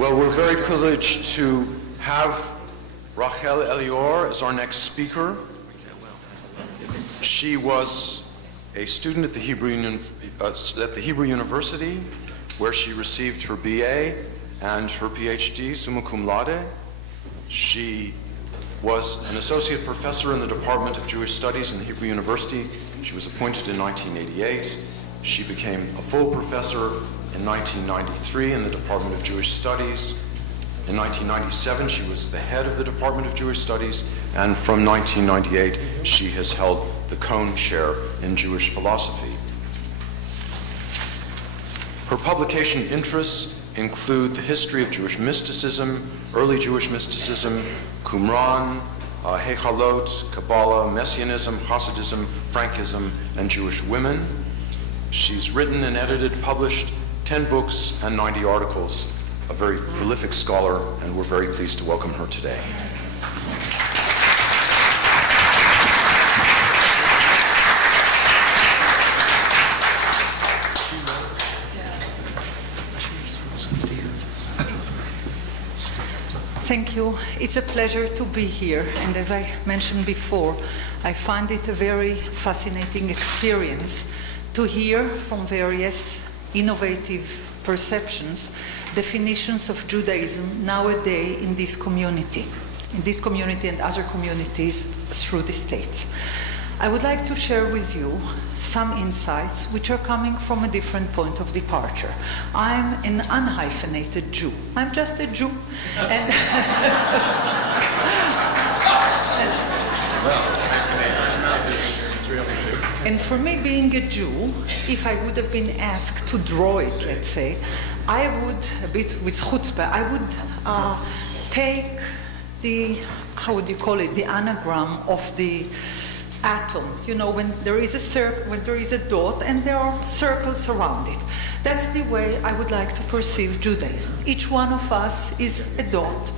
Well, we're very privileged to have Rachel Elior as our next speaker. She was a student at the Hebrew University, where she received her BA and her PhD, summa cum laude. She was an associate professor in the Department of Jewish Studies in the Hebrew University. She was appointed in 1988. She became a full professor in 1993 in the Department of Jewish Studies. In 1997, she was the head of the Department of Jewish Studies, and from 1998, she has held the Cohn Chair in Jewish Philosophy. Her publication interests include the history of Jewish mysticism, early Jewish mysticism, Qumran, Hechalot, Kabbalah, Messianism, Hasidism, Frankism, and Jewish women. She's written and edited, published 10 books and 90 articles, a very prolific scholar, and we're very pleased to welcome her today. Thank you. It's a pleasure to be here, and as I mentioned before, I find it a very fascinating experience to hear from various innovative perceptions, definitions of Judaism nowadays in this community and other communities through the states. I would like to share with you some insights which are coming from a different point of departure. I'm an unhyphenated Jew. I'm just a Jew. And And for me, being a Jew, if I would have been asked to draw it, let's say, I would, a bit with chutzpah, I would take the, how would you call it, the anagram of the atom. You know, when there is a circle, when there is a dot, and there are circles around it. That's the way I would like to perceive Judaism. Each one of us is a dot,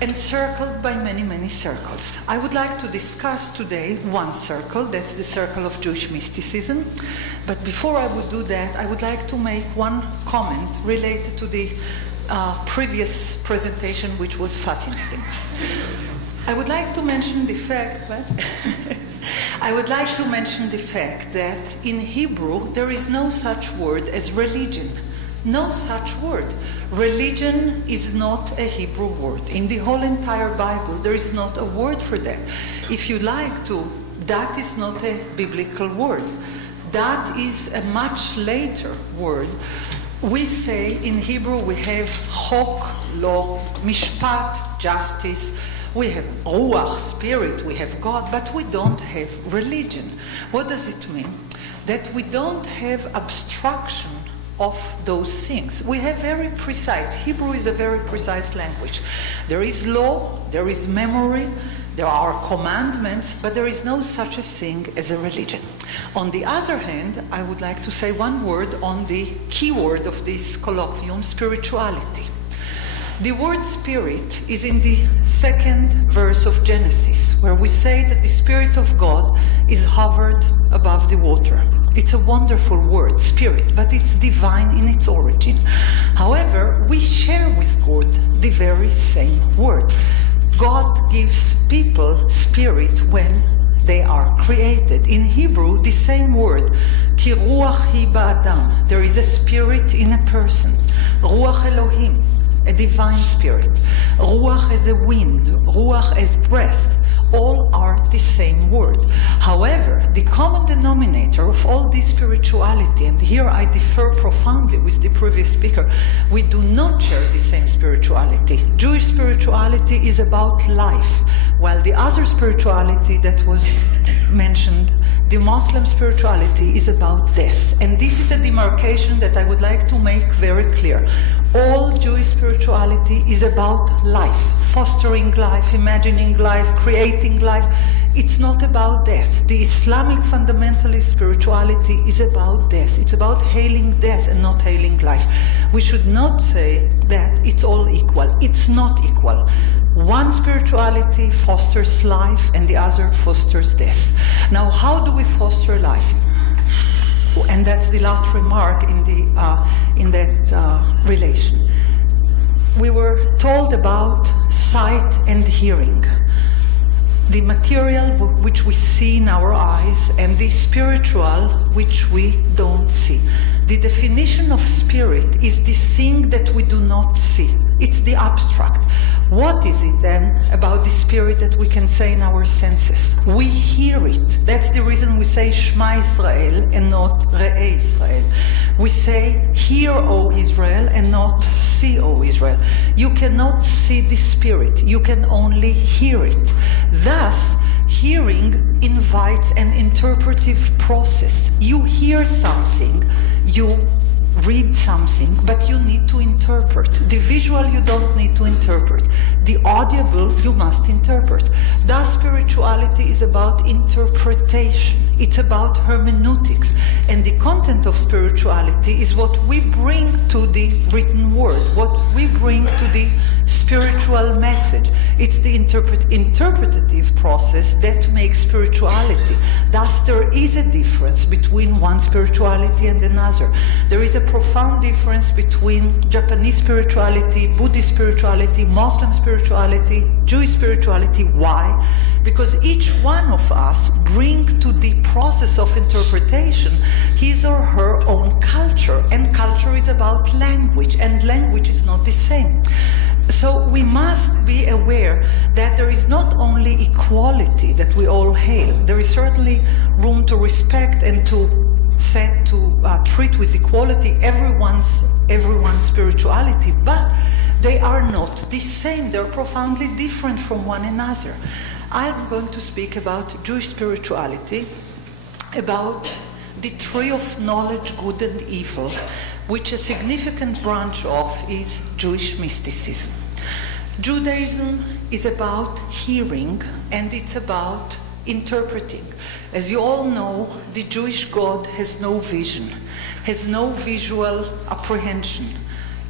encircled by many, many circles. I would like to discuss today one circle, that's the circle of Jewish mysticism. But before I would do that, I would like to make one comment related to the previous presentation, which was fascinating. I would like to mention the fact that in Hebrew there is no such word as religion. No such word. Religion is not a Hebrew word. In the whole entire Bible, there is not a word for that. If you like to, that is not a biblical word. That is a much later word. We say in Hebrew we have chok, law, mishpat, justice. We have ruach, spirit, we have God, but we don't have religion. What does it mean? That we don't have abstraction of those things. We have very precise. Hebrew is a very precise language. There is law, there is memory, there are commandments, but there is no such a thing as a religion. On the other hand, I would like to say one word on the key word of this colloquium, spirituality. The word spirit is in the second verse of Genesis, where we say that the Spirit of God is hovered above the water. It's a wonderful word, spirit, but it's divine in its origin. However, we share with God the very same word. God gives people spirit when they are created. In Hebrew, the same word, ki ruach hi ba'adam, there is a spirit in a person. Ruach Elohim, a divine spirit. Ruach as a wind, ruach as breath, all are the same word. However, the common denominator of all this spirituality, and here I differ profoundly with the previous speaker, we do not share the same spirituality. Jewish spirituality is about life, while the other spirituality that was mentioned, the Muslim spirituality, is about death. And this is a demarcation that I would like to make very clear. All Jewish spirituality is about life, fostering life, imagining life, creating life. It's not about death. The Islamic fundamentalist spirituality is about death. It's about hailing death and not hailing life. We should not say that it's all equal. It's not equal. One spirituality fosters life and the other fosters death. Now, how do we foster life? And that's the last remark in that relation. we were told about sight and hearing, the material which we see in our eyes and the spiritual which we don't see. The definition of spirit is the thing that we do not see. It's the abstract. What is it then about the spirit that we can say in our senses? We hear it. That's the reason we say Shema Israel and not Re'eh Israel. We say, hear, O Israel, and not see, O Israel. You cannot see the spirit. You can only hear it. Thus, hearing invites an interpretive process. You hear something, you read something, but you need to interpret. The visual you don't need to interpret. The audible you must interpret. Thus, spirituality is about interpretation. It's about hermeneutics. And the content of spirituality is what we bring to the written word, what we bring to the spiritual message. It's the interpretative process that makes spirituality. Thus, there is a difference between one spirituality and another. There is a profound difference between Japanese spirituality, Buddhist spirituality, Muslim spirituality, Jewish spirituality. Why? Because each one of us brings to the process of interpretation his or her own culture, and culture is about language, and language is not the same. So we must be aware that there is not only equality that we all hail, there is certainly room to respect and to treat with equality everyone's spirituality, but they are not the same. They're profoundly different from one another. I'm going to speak about Jewish spirituality, about the tree of knowledge, good and evil, which a significant branch of is Jewish mysticism. Judaism is about hearing, and it's about interpreting. As you all know, the Jewish God has no vision, has no visual apprehension.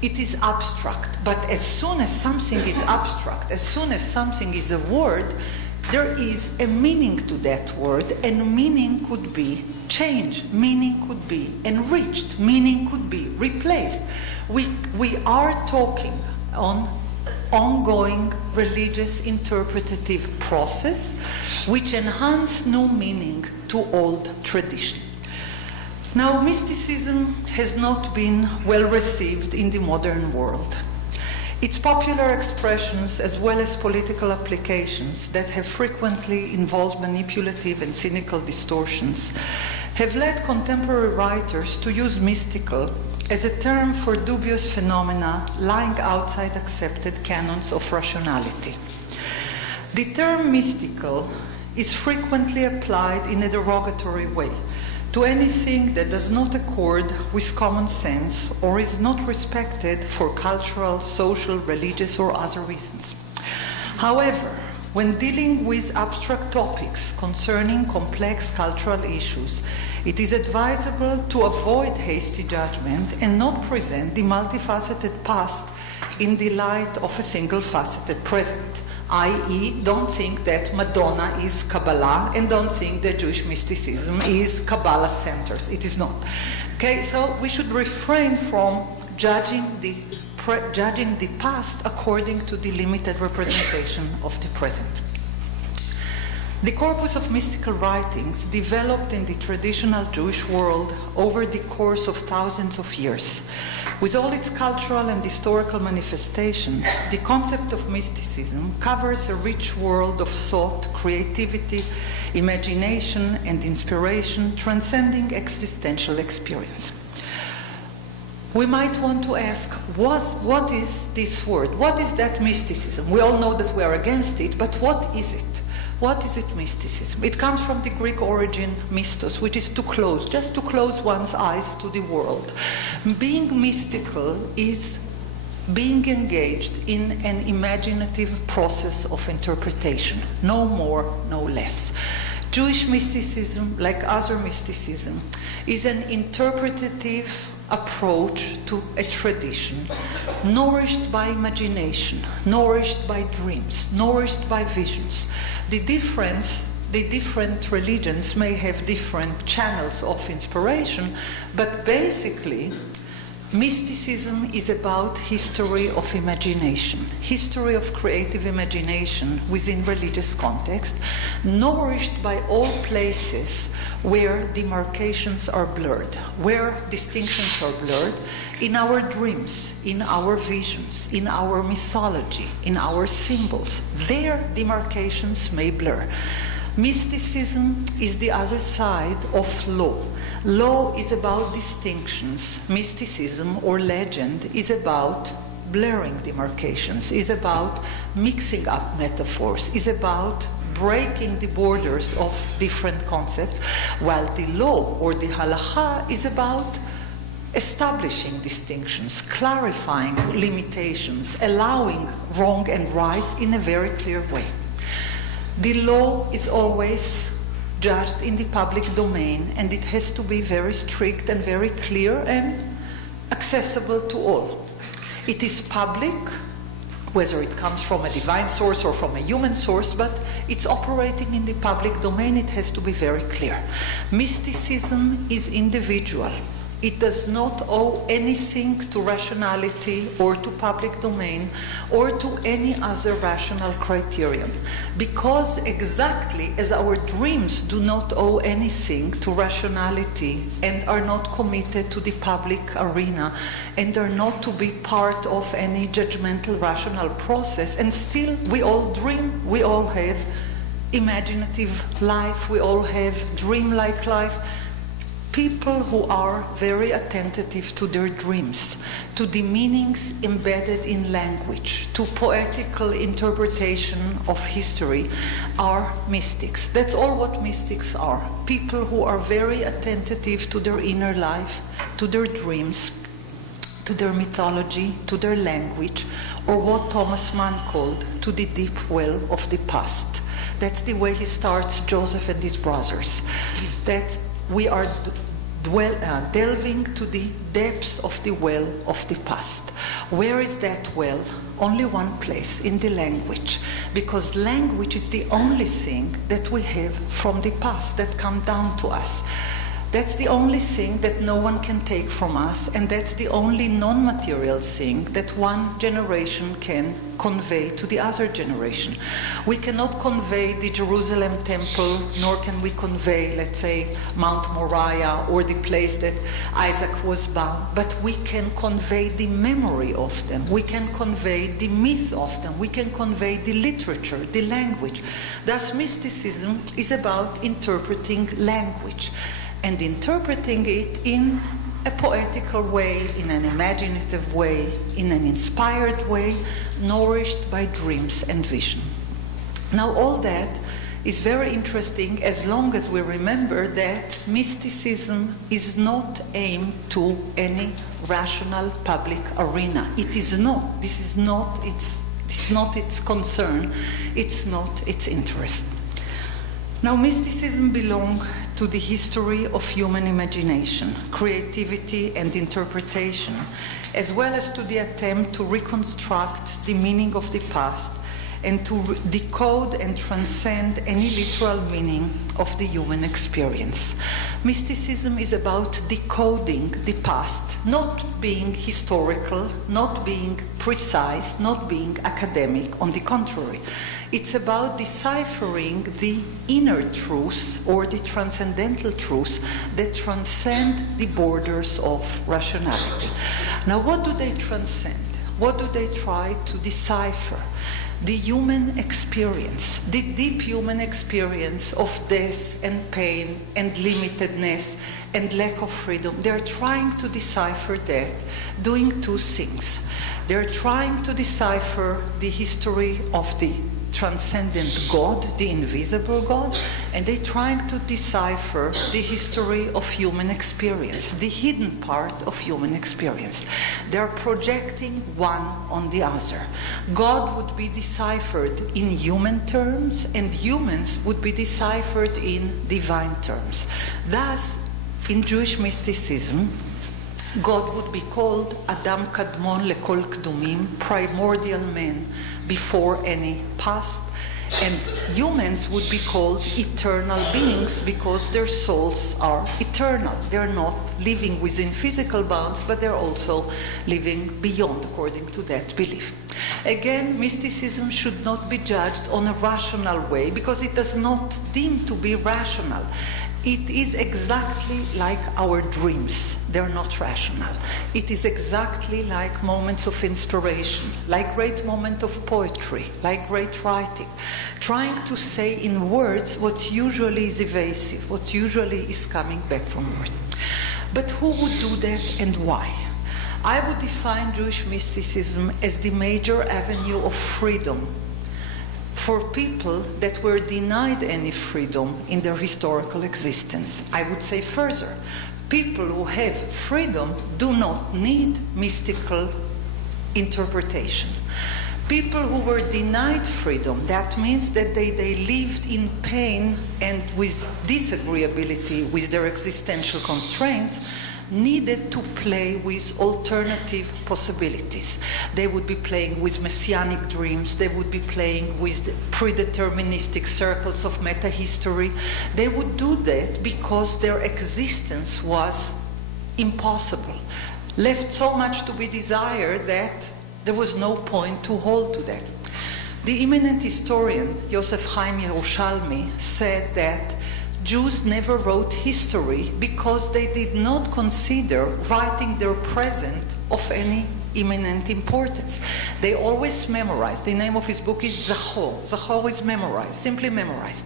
It is abstract, but as soon as something is abstract, as soon as something is a word, there is a meaning to that word, and meaning could be changed, meaning could be enriched, meaning could be replaced. We are talking on ongoing religious interpretative process which enhance new meaning to old tradition. Now, mysticism has not been well received in the modern world. Its popular expressions, as well as political applications that have frequently involved manipulative and cynical distortions, have led contemporary writers to use mystical as a term for dubious phenomena lying outside accepted canons of rationality. The term mystical is frequently applied in a derogatory way to anything that does not accord with common sense or is not respected for cultural, social, religious, or other reasons. However, when dealing with abstract topics concerning complex cultural issues, it is advisable to avoid hasty judgment and not present the multifaceted past in the light of a single-faceted present, i.e., don't think that Madonna is Kabbalah and don't think that Jewish mysticism is Kabbalah centers. It is not. Okay, so we should refrain from judging the past according to the limited representation of the present. The corpus of mystical writings developed in the traditional Jewish world over the course of thousands of years. With all its cultural and historical manifestations, the concept of mysticism covers a rich world of thought, creativity, imagination, and inspiration, transcending existential experience. We might want to ask, what is this word? What is that mysticism? We all know that we are against it, but what is it? What is it, mysticism? It comes from the Greek origin mystos, which is to close, just to close one's eyes to the world. Being mystical is being engaged in an imaginative process of interpretation, no more, no less. Jewish mysticism, like other mysticism, is an interpretative approach to a tradition, nourished by imagination, nourished by dreams, nourished by visions. The different religions may have different channels of inspiration, but basically Mysticism is about history of imagination, history of creative imagination within religious context, nourished by all places where demarcations are blurred, where distinctions are blurred, in our dreams, in our visions, in our mythology, in our symbols. Their demarcations may blur. Mysticism is the other side of law. Law is about distinctions. Mysticism or legend is about blurring demarcations, is about mixing up metaphors, is about breaking the borders of different concepts, while the law or the halakha is about establishing distinctions, clarifying limitations, allowing wrong and right in a very clear way. The law is always judged in the public domain, and it has to be very strict and very clear and accessible to all. It is public, whether it comes from a divine source or from a human source, but it's operating in the public domain. It has to be very clear. Mysticism is individual. It does not owe anything to rationality or to public domain or to any other rational criterion. Because exactly as our dreams do not owe anything to rationality and are not committed to the public arena and are not to be part of any judgmental rational process, and still we all dream, we all have imaginative life, we all have dreamlike life. People who are very attentive to their dreams, to the meanings embedded in language, to poetical interpretation of history, are mystics. That's all what mystics are. People who are very attentive to their inner life, to their dreams, to their mythology, to their language, or what Thomas Mann called to the deep well of the past. That's the way he starts Joseph and his brothers. That we are delving to the depths of the well of the past. Where is that well? Only one place, in the language. Because language is the only thing that we have from the past that come down to us. That's the only thing that no one can take from us, and that's the only non-material thing that one generation can convey to the other generation. We cannot convey the Jerusalem temple, nor can we convey, let's say, Mount Moriah or the place that Isaac was bound, but we can convey the memory of them. We can convey the myth of them. We can convey the literature, the language. Thus, mysticism is about interpreting language, and interpreting it in a poetical way, in an imaginative way, in an inspired way, nourished by dreams and vision. Now, all that is very interesting as long as we remember that mysticism is not aimed to any rational public arena. It is not. This is not its concern. It's not its interest. Now, mysticism belongs to the history of human imagination, creativity and interpretation, as well as to the attempt to reconstruct the meaning of the past and to decode and transcend any literal meaning of the human experience. Mysticism is about decoding the past, not being historical, not being precise, not being academic. On the contrary, it's about deciphering the inner truths or the transcendental truths that transcend the borders of rationality. Now, what do they transcend? What do they try to decipher? The human experience, the deep human experience of death and pain and limitedness and lack of freedom. They're trying to decipher that, doing two things. They're trying to decipher the history of the transcendent God, the invisible God, and they're trying to decipher the history of human experience, the hidden part of human experience. They're projecting one on the other. God would be deciphered in human terms, and humans would be deciphered in divine terms. Thus, in Jewish mysticism, God would be called Adam Kadmon Lekol Kdumim, primordial man before any past, And humans would be called eternal beings because their souls are eternal. They're not living within physical bounds, but they're also living beyond, according to that belief. Again, mysticism should not be judged on a rational way because it does not deem to be rational. It is exactly like our dreams. They're not rational. It is exactly like moments of inspiration, like great moments of poetry, like great writing, trying to say in words what usually is evasive, what usually is coming back from words. But who would do that and why? I would define Jewish mysticism as the major avenue of freedom for people that were denied any freedom in their historical existence. I would say further, people who have freedom do not need mystical interpretation. People who were denied freedom, that means that they lived in pain and with disagreeability with their existential constraints, needed to play with alternative possibilities. They would be playing with messianic dreams, they would be playing with predeterministic circles of meta-history. They would do that because their existence was impossible, left so much to be desired that there was no point to hold to that. The eminent historian Yosef Chaim Yerushalmi said that Jews never wrote history because they did not consider writing their present of any eminent importance. They always memorized. The name of his book is Zachor. Zachor is memorized, simply memorized.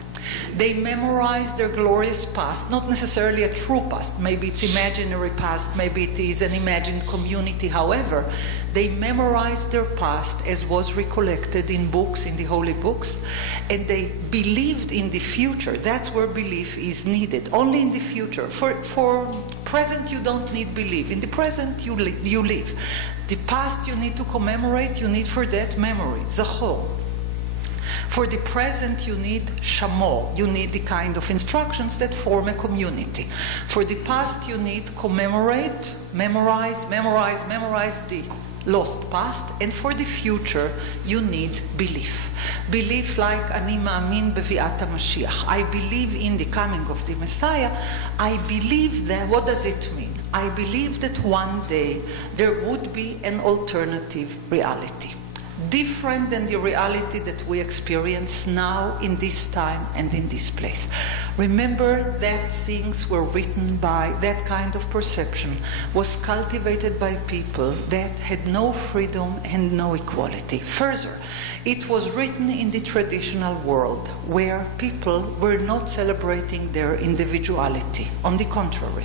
They memorized their glorious past, not necessarily a true past. Maybe it's imaginary past, maybe it is an imagined community. However, they memorized their past as was recollected in books, in the holy books, and they believed in the future. That's where belief is needed, only in the future. For present, you don't need belief. In the present, you live. The past you need to commemorate, you need for that memory, Zachor. For the present, you need shamor. You need the kind of instructions that form a community. For the past, you need commemorate, memorize the lost past. And for the future, you need belief. Belief like ani ma'amin bevi'at HaMashiach. I believe in the coming of the Messiah. I believe that, what does it mean? I believe that one day there would be an alternative reality, different than the reality that we experience now in this time and in this place. Remember that things were written by, that kind of perception was cultivated by people that had no freedom and no equality. Further, it was written in the traditional world where people were not celebrating their individuality. On the contrary,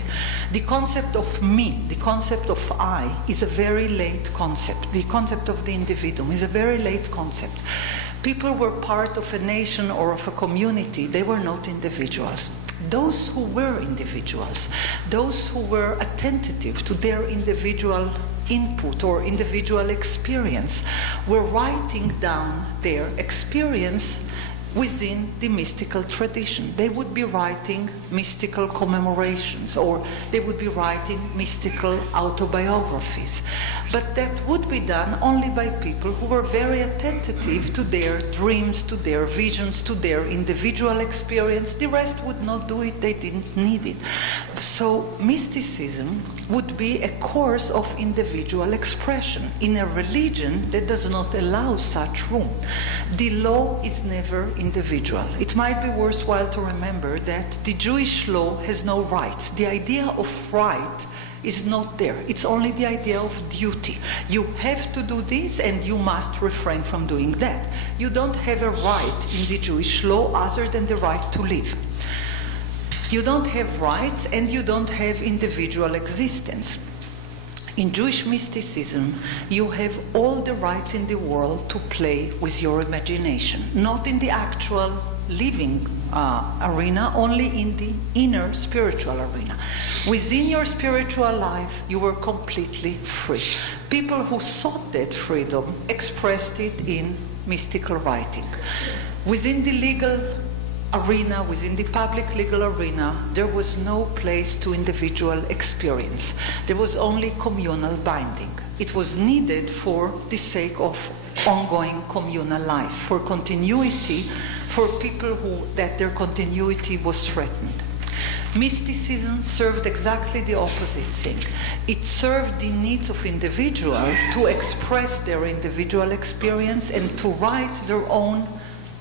the concept of me, the concept of I, is a very late concept. The concept of the individuum is a very late concept. People were part of a nation or of a community. They were not individuals. Those who were individuals, those who were attentive to their individual input or individual experience, were writing down their experience within the mystical tradition. They would be writing mystical commemorations, or they would be writing mystical autobiographies. But that would be done only by people who were very attentive to their dreams, to their visions, to their individual experience. The rest would not do it, they didn't need it. So mysticism would be a course of individual expression in a religion that does not allow such room. The law is never individual. It might be worthwhile to remember that the Jewish law has no rights. The idea of right is not there. It's only the idea of duty. You have to do this and you must refrain from doing that. You don't have a right in the Jewish law other than the right to live. You don't have rights and you don't have individual existence. In Jewish mysticism, you have all the rights in the world to play with your imagination, not in the actual living arena, only in the inner spiritual arena. Within your spiritual life, you were completely free. People who sought that freedom expressed it in mystical writing. Within the legal arena, within the public legal arena, there was no place to individual experience. There was only communal binding. It was needed for the sake of ongoing communal life, for continuity, for people that their continuity was threatened. Mysticism served exactly the opposite thing. It served the needs of individuals to express their individual experience and to write their own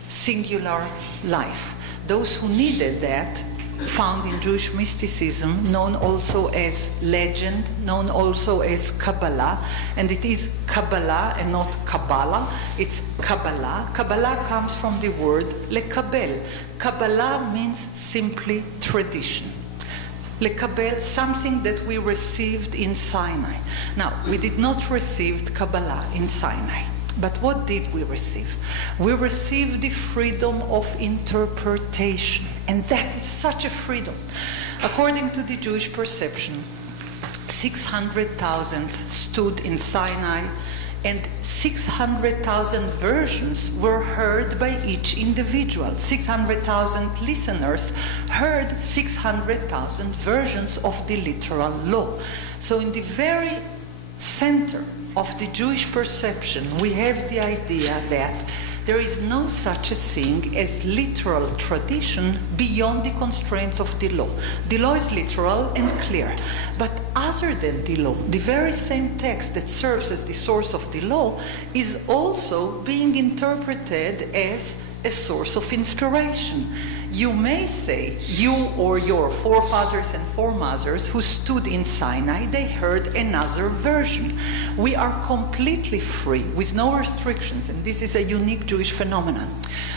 singular life. Those who needed that found in Jewish mysticism, known also as legend, known also as Kabbalah, and it is Kabbalah and not Kabbalah, it's Kabbalah. Kabbalah comes from the word lekabel. Kabbalah means simply tradition. Lekabel, something that we received in Sinai. Now, we did not receive Kabbalah in Sinai. But what did we receive? We received the freedom of interpretation. And that is such a freedom. According to the Jewish perception, 600,000 stood in Sinai, and 600,000 versions were heard by each individual. 600,000 listeners heard 600,000 versions of the literal law. So in the very center of the Jewish perception, we have the idea that there is no such a thing as literal tradition beyond the constraints of the law. The law is literal and clear. But other than the law, the very same text that serves as the source of the law is also being interpreted as a source of inspiration. You may say, you or your forefathers and foremothers who stood in Sinai, they heard another version. We are completely free, with no restrictions, and this is a unique Jewish phenomenon.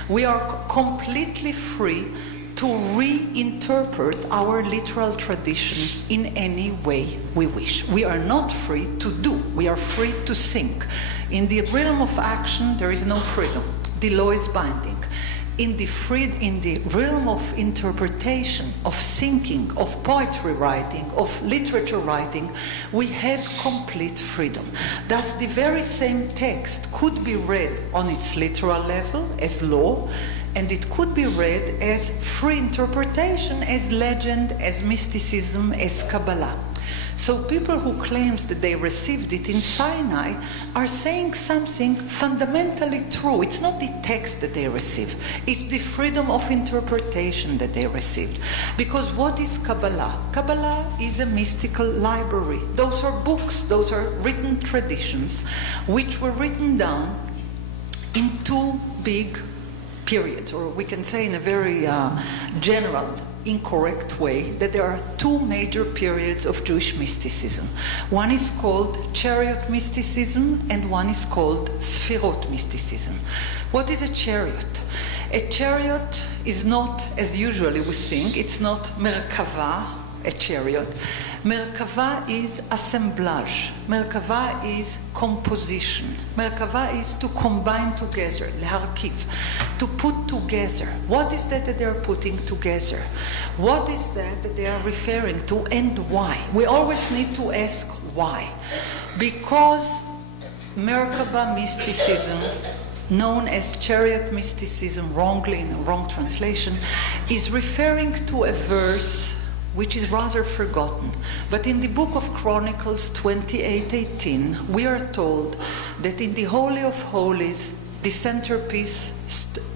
We are completely free to reinterpret our literal tradition in any way we wish. We are not free to do, we are free to think. In the realm of action, there is no freedom. The law is binding. In the realm of interpretation, of thinking, of poetry writing, of literature writing, we have complete freedom. Thus, the very same text could be read on its literal level as law, and it could be read as free interpretation, as legend, as mysticism, as Kabbalah. So people who claim that they received it in Sinai are saying something fundamentally true. It's not the text that they receive. It's the freedom of interpretation that they received. Because what is Kabbalah? Kabbalah is a mystical library. Those are books, those are written traditions, which were written down in two big periods, or we can say in a very general, incorrect way, that there are two major periods of Jewish mysticism. One is called chariot mysticism, and one is called Sfirot mysticism. What is a chariot? A chariot is not, as usually we think, it's not Merkava, a chariot. Merkava is assemblage. Merkava is composition. Merkava is to combine together, leharkiv, to put together. What is that they are putting together? What is that they are referring to, and why? We always need to ask why. Because Merkava mysticism, known as chariot mysticism, wrongly in a wrong translation, is referring to a verse which is rather forgotten. But in the book of Chronicles 28:18, we are told that in the Holy of Holies, the centerpiece,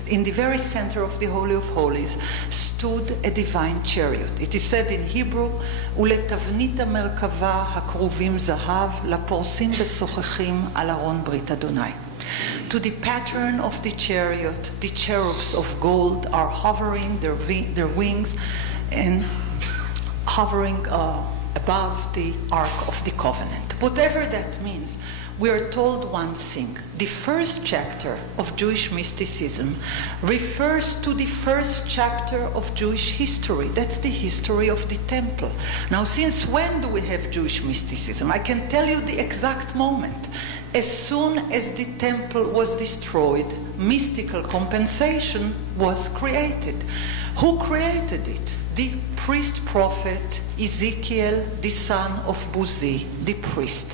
in the very center of the Holy of Holies, stood a divine chariot. It is said in Hebrew, "Uletavnit merkava hakruvim zahav, laporsim besochachim al aron brit Adonai." To the pattern of the chariot, the cherubs of gold are hovering their wings and hovering above the Ark of the Covenant. Whatever that means, we are told one thing. The first chapter of Jewish mysticism refers to the first chapter of Jewish history. That's the history of the temple. Now, since when do we have Jewish mysticism? I can tell you the exact moment. As soon as the temple was destroyed, mystical compensation was created. Who created it? The priest-prophet Ezekiel, the son of Buzi, the priest.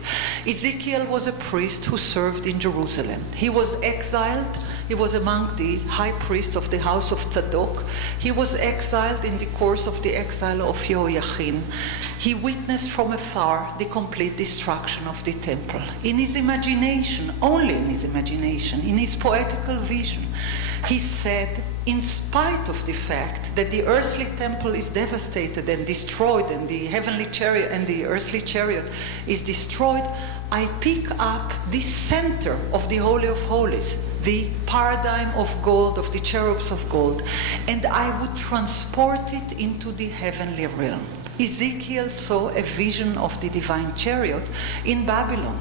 Ezekiel was a priest who served in Jerusalem. He was exiled. He was among the high priests of the house of Tzadok. He was exiled in the course of the exile of Yehoiachin. He witnessed from afar the complete destruction of the temple. In his imagination, only in his imagination, in his poetical vision, he said, in spite of the fact that the earthly temple is devastated and destroyed, and the heavenly chariot and the earthly chariot is destroyed, I pick up the center of the Holy of Holies, the paradigm of gold, of the cherubs of gold, and I would transport it into the heavenly realm. Ezekiel saw a vision of the divine chariot in Babylon,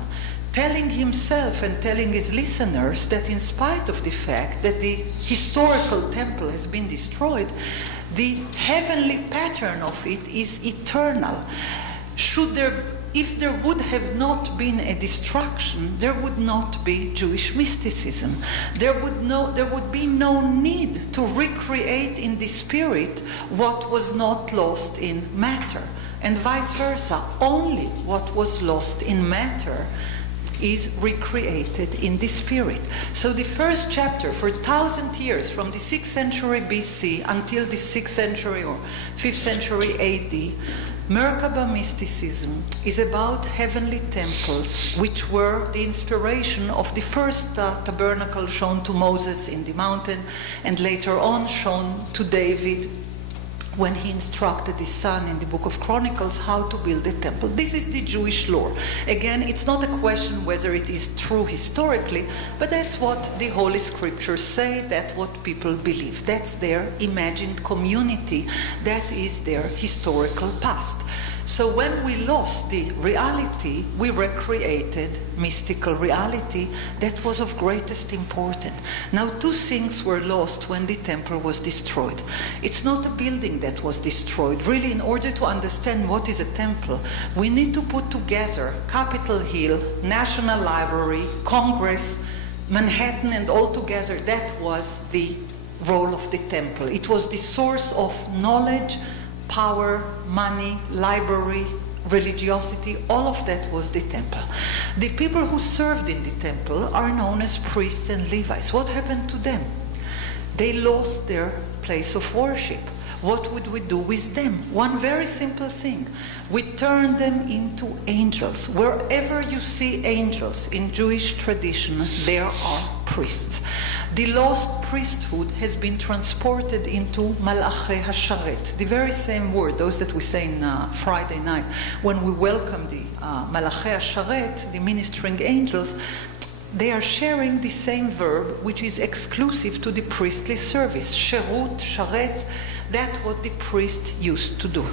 telling himself and telling his listeners that in spite of the fact that the historical temple has been destroyed, the heavenly pattern of it is eternal. If there would have not been a destruction, there would not be Jewish mysticism. There would be no need to recreate in the spirit what was not lost in matter, and vice versa. Only what was lost in matter is recreated in the spirit. So the first chapter, for 1,000 years, from the 6th century BC until the 6th century or 5th century AD, Merkaba mysticism is about heavenly temples, which were the inspiration of the first tabernacle shown to Moses in the mountain, and later on shown to David when he instructed his son in the book of Chronicles how to build a temple. This is the Jewish lore. Again, it's not a question whether it is true historically, but that's what the Holy Scriptures say, that's what people believe. That's their imagined community, that is their historical past. So when we lost the reality, we recreated mystical reality that was of greatest importance. Now, two things were lost when the temple was destroyed. It's not a building that was destroyed. Really, in order to understand what is a temple, we need to put together Capitol Hill, National Library, Congress, Manhattan, and all together that was the role of the temple. It was the source of knowledge, power, money, library, religiosity, all of that was the temple. The people who served in the temple are known as priests and Levites. What happened to them? They lost their place of worship. What would we do with them? One very simple thing. We turn them into angels. Wherever you see angels in Jewish tradition, there are priests. The lost priesthood has been transported into Malachei HaSharet, the very same word, those that we say in Friday night, when we welcome the Malachei HaSharet, the ministering angels. They are sharing the same verb, which is exclusive to the priestly service. Sherut, sharet, that's what the priest used to do.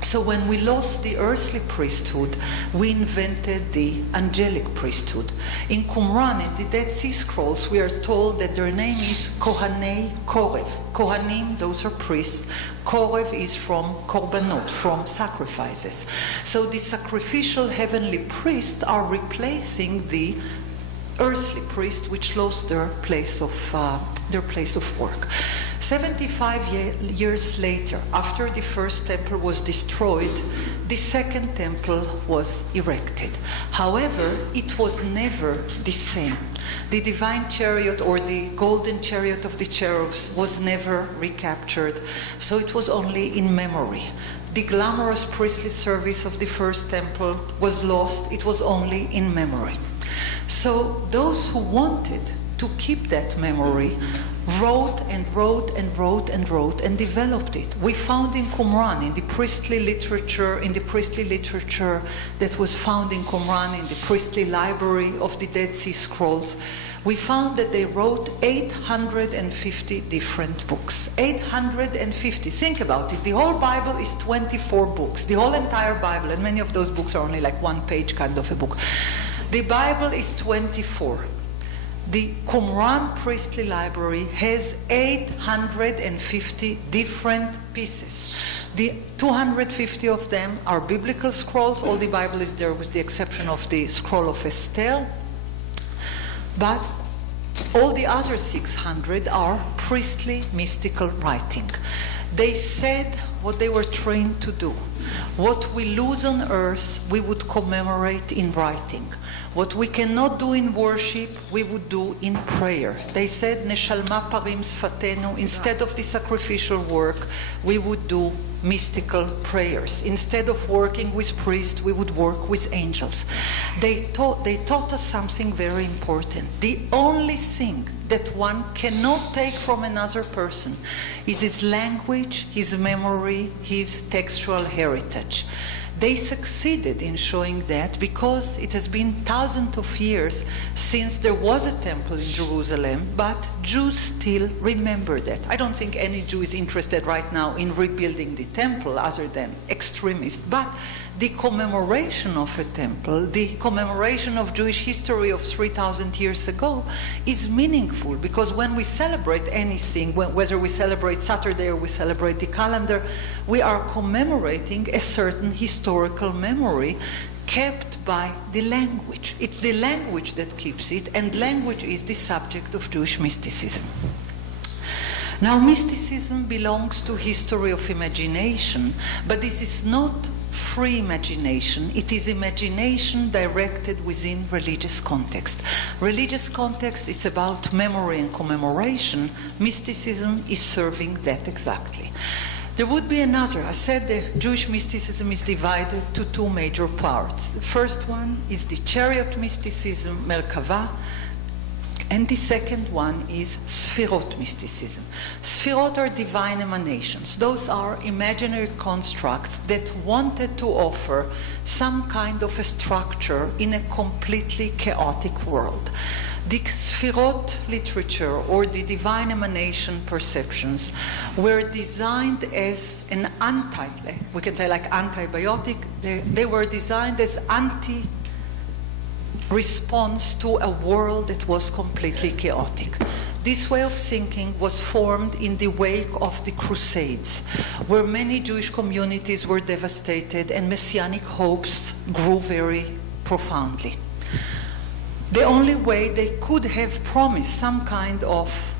So when we lost the earthly priesthood, we invented the angelic priesthood. In Qumran, in the Dead Sea Scrolls, we are told that their name is Kohanei Korev. Kohanim, those are priests. Korev is from korbanot, from sacrifices. So the sacrificial heavenly priests are replacing the earthly priest, which lost their place of work. 75 years later, after the first temple was destroyed, the second temple was erected. However, it was never the same. The divine chariot or the golden chariot of the cherubs was never recaptured, so it was only in memory. The glamorous priestly service of the first temple was lost, it was only in memory. So those who wanted to keep that memory wrote and wrote and wrote and wrote and developed it. We found in Qumran, in the priestly literature that was found in Qumran, in the priestly library of the Dead Sea Scrolls, we found that they wrote 850 different books. 850. Think about it. The whole Bible is 24 books. The whole entire Bible, and many of those books are only like one page kind of a book. The Bible is 24. The Qumran priestly library has 850 different pieces. The 250 of them are biblical scrolls. All the Bible is there with the exception of the scroll of Esther. But all the other 600 are priestly mystical writing. They said what they were trained to do. What we lose on earth, we would commemorate in writing. What we cannot do in worship, we would do in prayer. They said, Neshalma parim sfatenu, instead of the sacrificial work, we would do mystical prayers. Instead of working with priests, we would work with angels. They taught us something very important. The only thing that one cannot take from another person is his language, his memory, his textual heritage. They succeeded in showing that because it has been thousands of years since there was a temple in Jerusalem, but Jews still remember that. I don't think any Jew is interested right now in rebuilding the temple other than extremists, but the commemoration of a temple, the commemoration of Jewish history of 3,000 years ago is meaningful, because when we celebrate anything, whether we celebrate Saturday or we celebrate the calendar, we are commemorating a certain historical memory kept by the language. It's the language that keeps it, and language is the subject of Jewish mysticism. Now, mysticism belongs to history of imagination, but this is not free imagination. It is imagination directed within religious context. Religious context, it's about memory and commemoration. Mysticism is serving that exactly. There would be another. I said the Jewish mysticism is divided to two major parts. The first one is the chariot mysticism, Merkava, and the second one is Sfirot mysticism. Sfirot are divine emanations. Those are imaginary constructs that wanted to offer some kind of a structure in a completely chaotic world. The Sfirot literature, or the divine emanation perceptions, were designed as an we can say like antibiotic. They were designed as response to a world that was completely chaotic. This way of thinking was formed in the wake of the Crusades, where many Jewish communities were devastated and messianic hopes grew very profoundly. The only way they could have promised some kind of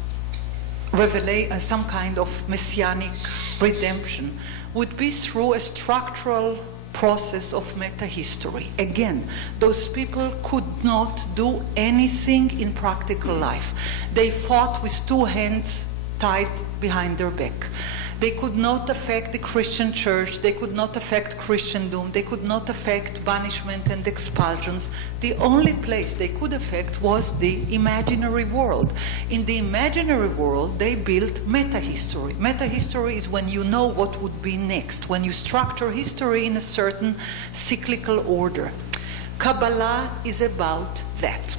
some kind of messianic redemption would be through a structural process of meta-history. Again, those people could not do anything in practical life. They fought with two hands tied behind their back. They could not affect the Christian church. They could not affect Christendom. They could not affect banishment and expulsions. The only place they could affect was the imaginary world. In the imaginary world, they built meta-history. Meta-history is when you know what would be next, when you structure history in a certain cyclical order. Kabbalah is about that.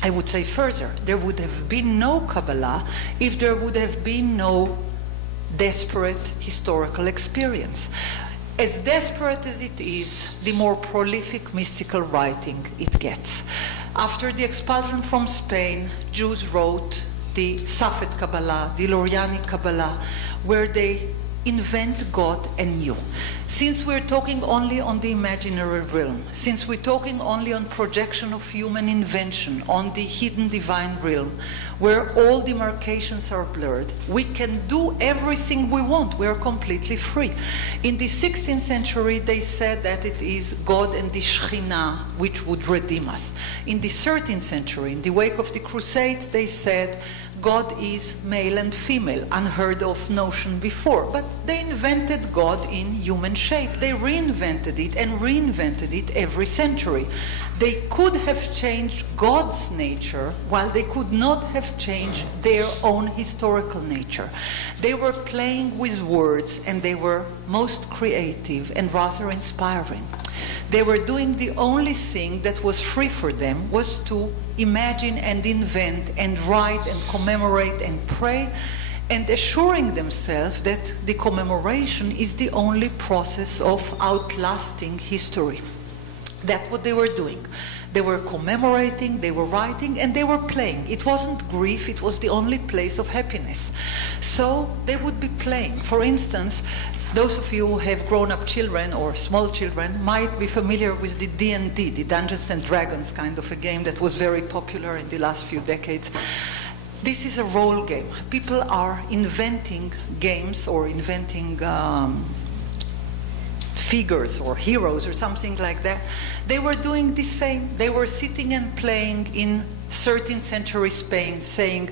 I would say further, there would have been no Kabbalah if there would have been no desperate historical experience. As desperate as it is, the more prolific mystical writing it gets. After the expulsion from Spain, Jews wrote the Safed Kabbalah, the Eliorianic Kabbalah, where they invent God anew. Since we're talking only on the imaginary realm, since we're talking only on projection of human invention, on the hidden divine realm, where all demarcations are blurred, we can do everything we want. We are completely free. In the 16th century, they said that it is God and the Shekhinah which would redeem us. In the 13th century, in the wake of the Crusades, they said God is male and female, unheard of notion before. But they invented God in human shape. They reinvented it and reinvented it every century. They could have changed God's nature while they could not have changed their own historical nature. They were playing with words, and they were most creative and rather inspiring. They were doing the only thing that was free for them was to imagine and invent and write and commemorate and pray, and assuring themselves that the commemoration is the only process of outlasting history. That's what they were doing. They were commemorating, they were writing, and they were playing. It wasn't grief, it was the only place of happiness. So they would be playing. For instance, those of you who have grown-up children or small children might be familiar with the D&D, the Dungeons and Dragons kind of a game that was very popular in the last few decades. This is a role game. People are inventing games or inventing figures or heroes or something like that. They were doing the same. They were sitting and playing in 13th century Spain, saying,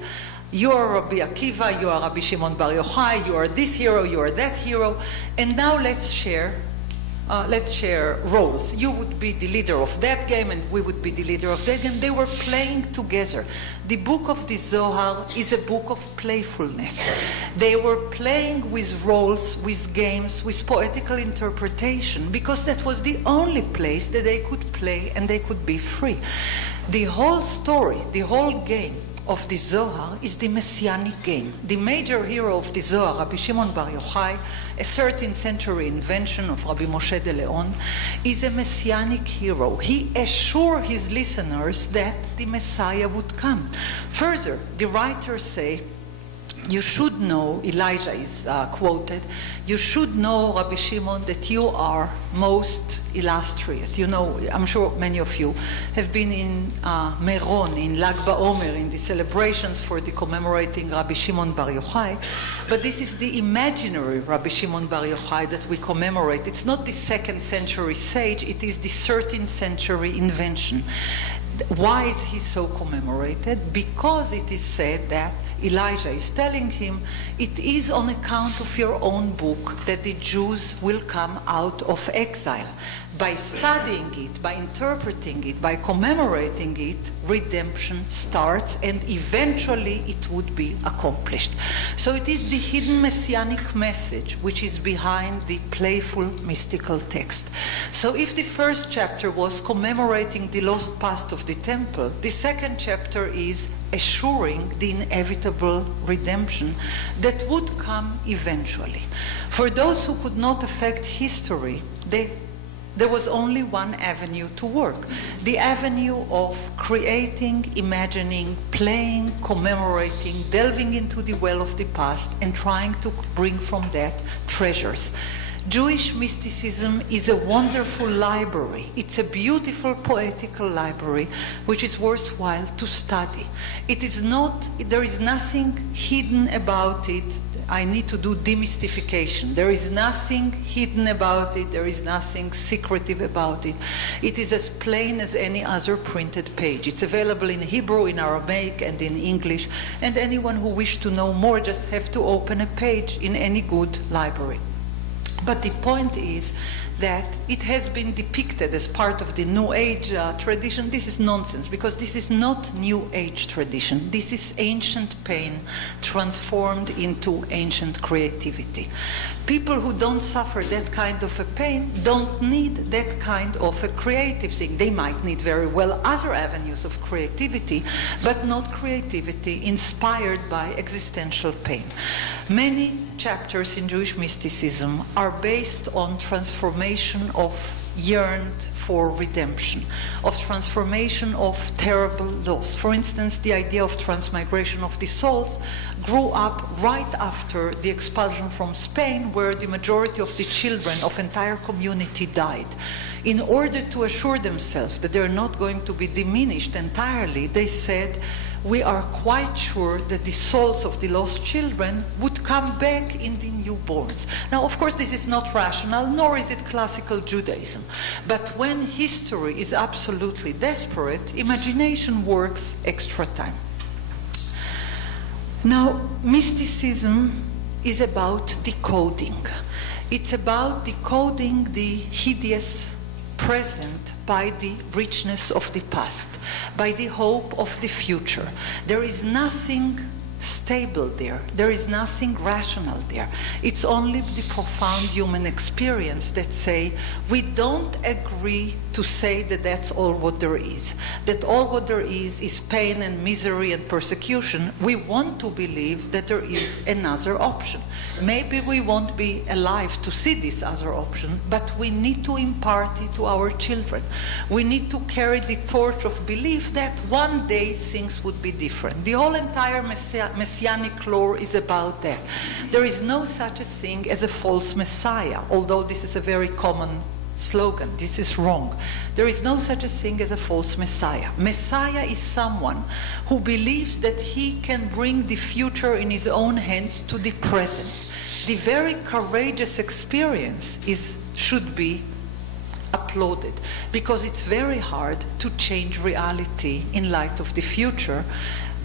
you are Rabbi Akiva, you are Rabbi Shimon Bar Yochai, you are this hero, you are that hero, and now let's share roles. You would be the leader of that game and we would be the leader of that game. They were playing together. The book of the Zohar is a book of playfulness. They were playing with roles, with games, with poetical interpretation, because that was the only place that they could play and they could be free. The whole story, the whole game of the Zohar is the messianic game. The major hero of the Zohar, Rabbi Shimon Bar Yochai, a 13th century invention of Rabbi Moshe de Leon, is a messianic hero. He assured his listeners that the Messiah would come. Further, the writers say, you should know, Elijah is quoted, you should know, Rabbi Shimon, that you are most illustrious. You know, I'm sure many of you have been in Meron, in Lag BaOmer, in the celebrations for the commemorating Rabbi Shimon Bar Yochai. But this is the imaginary Rabbi Shimon Bar Yochai that we commemorate. It's not the 2nd century sage, it is the 13th century invention. Why is he so commemorated? Because it is said that Elijah is telling him, it is on account of your own book that the Jews will come out of exile. By studying it, by interpreting it, by commemorating it, redemption starts and eventually it would be accomplished. So it is the hidden messianic message which is behind the playful mystical text. So if the first chapter was commemorating the lost past of the temple, the second chapter is assuring the inevitable redemption that would come eventually. For those who could not affect history, there was only one avenue to work, the avenue of creating, imagining, playing, commemorating, delving into the well of the past and trying to bring from that treasures. Jewish mysticism is a wonderful library. It's a beautiful poetical library which is worthwhile to study. There is nothing hidden about it. I need to do demystification. There is nothing hidden about it. There is nothing secretive about it. It is as plain as any other printed page. It's available in Hebrew, in Aramaic, and in English. And anyone who wishes to know more just have to open a page in any good library. But the point is that it has been depicted as part of the New Age tradition. This is nonsense, because this is not New Age tradition. This is ancient pain transformed into ancient creativity. People who don't suffer that kind of a pain don't need that kind of a creative thing. They might need very well other avenues of creativity, but not creativity inspired by existential pain. Many chapters in Jewish mysticism are based on transformation of yearned for redemption, of transformation of terrible loss. For instance, the idea of transmigration of the souls grew up right after the expulsion from Spain, where the majority of the children of entire community died. In order to assure themselves that they're not going to be diminished entirely, they said, we are quite sure that the souls of the lost children would come back in the newborns. Now, of course, this is not rational, nor is it classical Judaism. But when history is absolutely desperate, imagination works extra time. Now, mysticism is about decoding. It's about decoding the hideous present by the richness of the past, by the hope of the future. There is nothing stable there. There is nothing rational there. It's only the profound human experience that say, we don't agree to say that that's all what there is, that all what there is pain and misery and persecution. We want to believe that there is another option. Maybe we won't be alive to see this other option, but we need to impart it to our children. We need to carry the torch of belief that one day things would be different. The whole entire messianic lore is about that. There is no such a thing as a false messiah, although this is a very common slogan. This is wrong. There is no such a thing as a false Messiah. Messiah is someone who believes that he can bring the future in his own hands to the present. The very courageous experience should be applauded, because it's very hard to change reality in light of the future.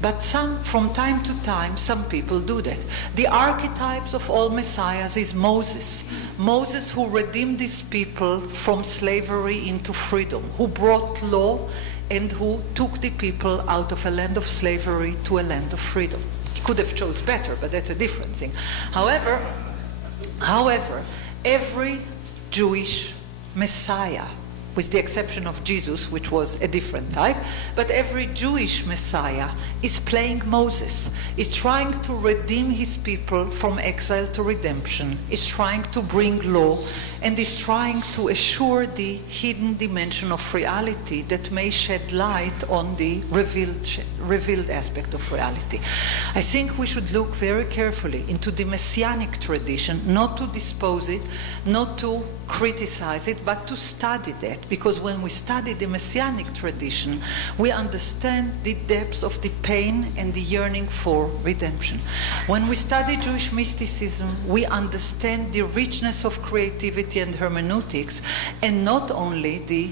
But from time to time, some people do that. The archetypes of all messiahs is Moses. Moses, who redeemed his people from slavery into freedom, who brought law and who took the people out of a land of slavery to a land of freedom. He could have chose better, but that's a different thing. However, every Jewish Messiah, with the exception of Jesus, which was a different type, but every Jewish Messiah is playing Moses, is trying to redeem his people from exile to redemption, is trying to bring law, and is trying to assure the hidden dimension of reality that may shed light on the revealed aspect of reality. I think we should look very carefully into the Messianic tradition, not to dispose it, not to criticize it, but to study that, because when we study the Messianic tradition, we understand the depths of the pain and the yearning for redemption. When we study Jewish mysticism, we understand the richness of creativity and hermeneutics, and not only the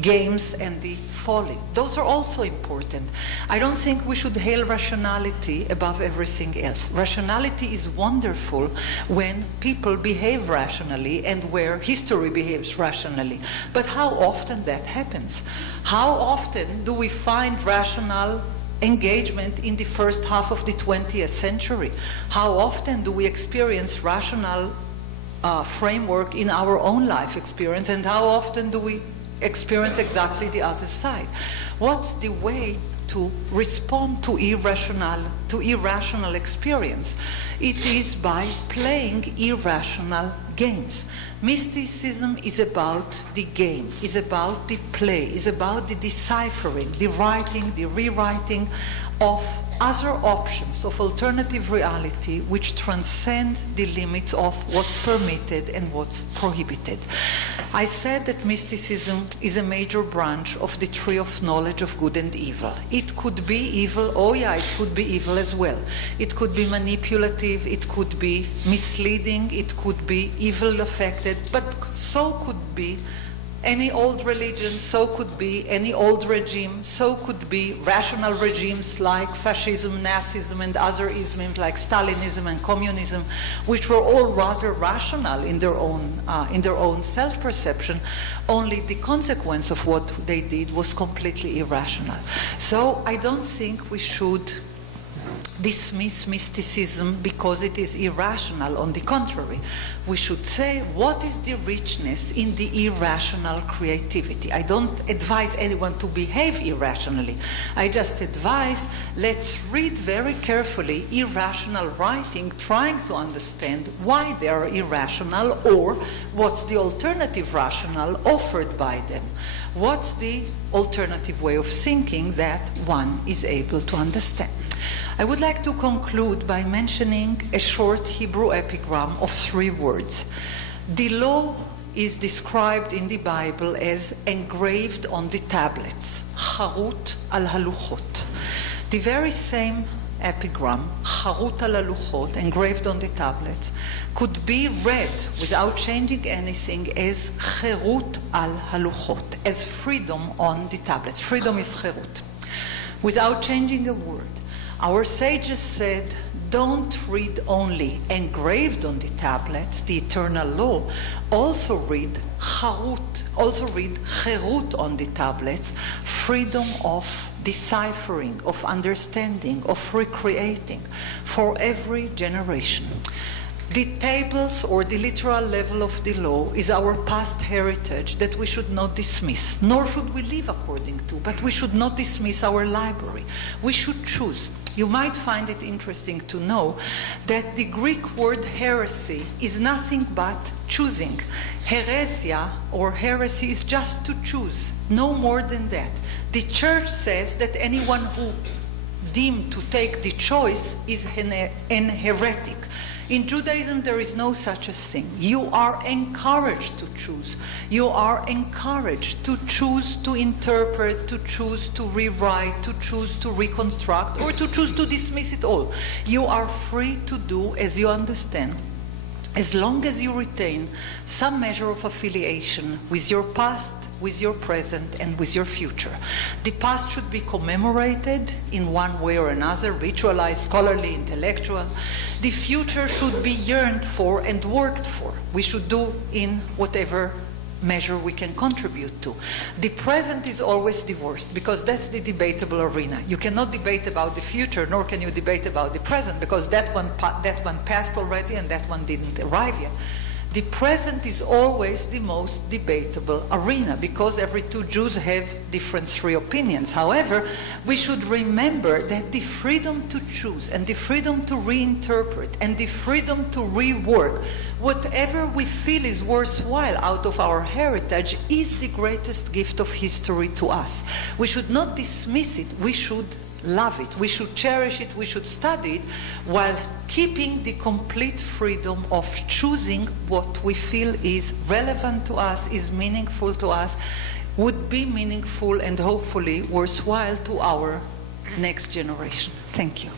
games and the folly. Those are also important. I don't think we should hail rationality above everything else. Rationality is wonderful when people behave rationally and where history behaves rationally. But how often that happens? How often do we find rational engagement in the first half of the 20th century? How often do we experience rational framework in our own life experience, and how often do we experience exactly the other side? What's the way to respond to irrational experience? It is by playing irrational games. Mysticism is about the game, is about the play, is about the deciphering, the writing, the rewriting of other options of alternative reality which transcend the limits of what's permitted and what's prohibited. I said that mysticism is a major branch of the tree of knowledge of good and evil. It could be evil, oh yeah, it could be evil as well. It could be manipulative, it could be misleading, it could be evil affected, but so could be any old religion, so could be any old regime, so could be rational regimes like fascism, Nazism, and other isms like Stalinism and communism, which were all rather rational in their own self-perception. Only the consequence of what they did was completely irrational. So I don't think we should dismiss mysticism because it is irrational. On the contrary, we should say, what is the richness in the irrational creativity? I don't advise anyone to behave irrationally. I just advise, let's read very carefully irrational writing, trying to understand why they are irrational, or what's the alternative rationale offered by them. What's the alternative way of thinking that one is able to understand? I would like to conclude by mentioning a short Hebrew epigram of 3 words. The law is described in the Bible as engraved on the tablets, charut al haluchot. The very same epigram, charut al haluchot, engraved on the tablets, could be read without changing anything as cherut al haluchot, as freedom on the tablets. Freedom is cherut, without changing a word. Our sages said, don't read only engraved on the tablets, the eternal law, also read charut, also read cherut on the tablets, freedom of deciphering, of understanding, of recreating for every generation. The tables, or the literal level of the law, is our past heritage that we should not dismiss, nor should we live according to, but we should not dismiss our library. We should choose. You might find it interesting to know that the Greek word heresy is nothing but choosing. Heresia, or heresy, is just to choose, no more than that. The church says that anyone who deemed to take the choice is an heretic. In Judaism, there is no such a thing. You are encouraged to choose. You are encouraged to choose to interpret, to choose to rewrite, to choose to reconstruct, or to choose to dismiss it all. You are free to do as you understand, as long as you retain some measure of affiliation with your past, with your present, and with your future. The past should be commemorated in one way or another, ritualized, scholarly, intellectual. The future should be yearned for and worked for. We should do in whatever measure we can contribute to. The present is always the worst, because that's the debatable arena. You cannot debate about the future, nor can you debate about the present, because that one passed already and that one didn't arrive yet. The present is always the most debatable arena, because every two Jews have different three opinions. However, we should remember that the freedom to choose and the freedom to reinterpret and the freedom to rework whatever we feel is worthwhile out of our heritage is the greatest gift of history to us. We should not dismiss it. We should love it. We should cherish it. We should study it, while keeping the complete freedom of choosing what we feel is relevant to us, is meaningful to us, would be meaningful and hopefully worthwhile to our next generation. Thank you.